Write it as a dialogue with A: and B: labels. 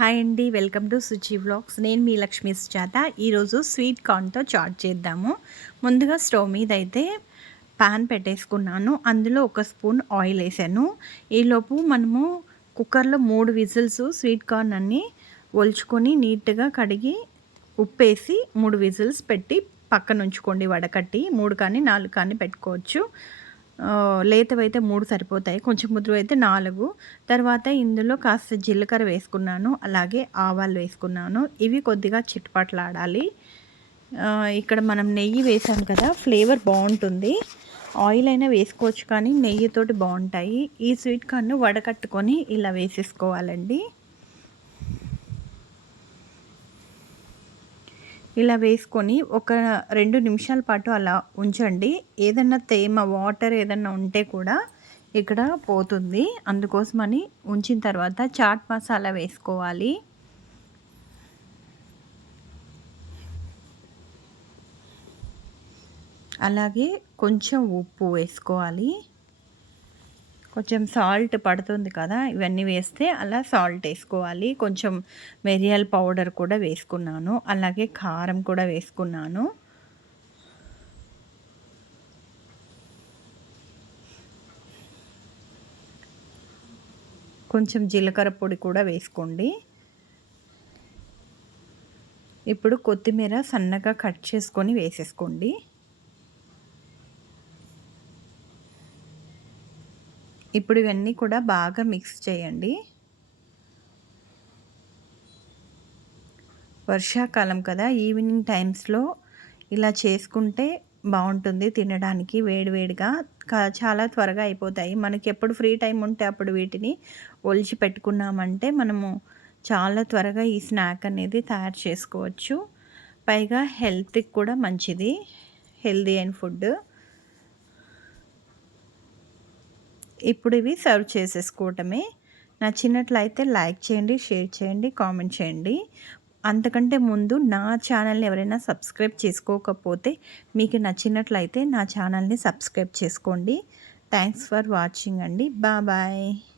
A: Hi అండి welcome to Suchi vlogs. నేను మీ లక్ష్మీ సుజాత. ఈరోజు స్వీట్ కార్న్తో చాట్ చేద్దాము. ముందుగా స్టవ్ మీద అయితే పాన్ పెట్టేసుకున్నాను. అందులో ఒక స్పూన్ ఆయిల్ వేసాను. ఈలోపు మనము కుక్కర్లో మూడు విజిల్స్ స్వీట్ కార్న్ అన్ని ఒలుచుకొని నీట్గా కడిగి ఉప్పేసి మూడు విజిల్స్ పెట్టి పక్కన ఉంచుకోండి వడకట్టి. మూడు కానీ నాలుగు కానీ పెట్టుకోవచ్చు. లేతవైతే మూడు సరిపోతాయి. కొంచెం ముద్రు అయితే నాలుగు. తర్వాత ఇందులో కాస్త జీలకర్ర వేసుకున్నాను. అలాగే ఆవాలు వేసుకున్నాను. ఇవి కొద్దిగా చిట్పట్లాడాలి. ఇక్కడ మనం నెయ్యి వేసాం కదా ఫ్లేవర్ బాగుంటుంది. ఆయిల్ అయినా వేసుకోవచ్చు కానీ నెయ్యితోటి బాగుంటాయి. ఈ స్వీట్ కార్న్ వడకట్టుకొని ఇలా వేసేసుకోవాలండి. ఇలా వేసుకొని ఒక రెండు నిమిషాల పాటు అలా ఉంచండి. ఏదన్నా తేమ వాటర్ ఏదన్నా ఉంటే కూడా ఇక్కడ పోతుంది. అందుకోసమని ఉంచిన తర్వాత చాట్ మసాలా వేసుకోవాలి. అలాగే కొంచెం ఉప్పు వేసుకోవాలి. కొంచెం సాల్ట్ పడుతుంది కదా ఇవన్నీ వేస్తే అలా సాల్ట్ వేసుకోవాలి. కొంచెం మిరియాల పౌడర్ కూడా వేసుకున్నాను అలాగే కారం కూడా వేసుకున్నాను. కొంచెం జీలకర్ర పొడి కూడా వేసుకోండి. ఇప్పుడు కొత్తిమీర సన్నగా కట్ చేసుకొని వేసేసుకోండి. ఇప్పుడు ఇవన్నీ కూడా బాగా మిక్స్ చేయండి. వర్షాకాలం కదా ఈవినింగ్ టైమ్స్లో ఇలా చేసుకుంటే బాగుంటుంది తినడానికి వేడివేడిగా చాలా త్వరగా అయిపోతాయి. మనకి ఎప్పుడు ఫ్రీ టైం ఉంటే అప్పుడు వీటిని ఒలిచి పెట్టుకున్నామంటే మనము చాలా త్వరగా ఈ స్నాక్ అనేది తయారు చేసుకోవచ్చు. పైగా హెల్త్కి కూడా మంచిది. Healthy and food. ఇప్పుడు ఇవి సర్వ్ చేసేసుకోవటమే. నచ్చినట్లయితే లైక్ చేయండి షేర్ చేయండి కామెంట్ చేయండి. అంతకంటే ముందు నా ఛానల్ని ఎవరైనా సబ్స్క్రైబ్ చేసుకోకపోతే మీకు నచ్చినట్లయితే నా ఛానల్ని సబ్స్క్రైబ్ చేసుకోండి. థ్యాంక్స్ ఫర్ వాచింగ్ అండి. బాయ్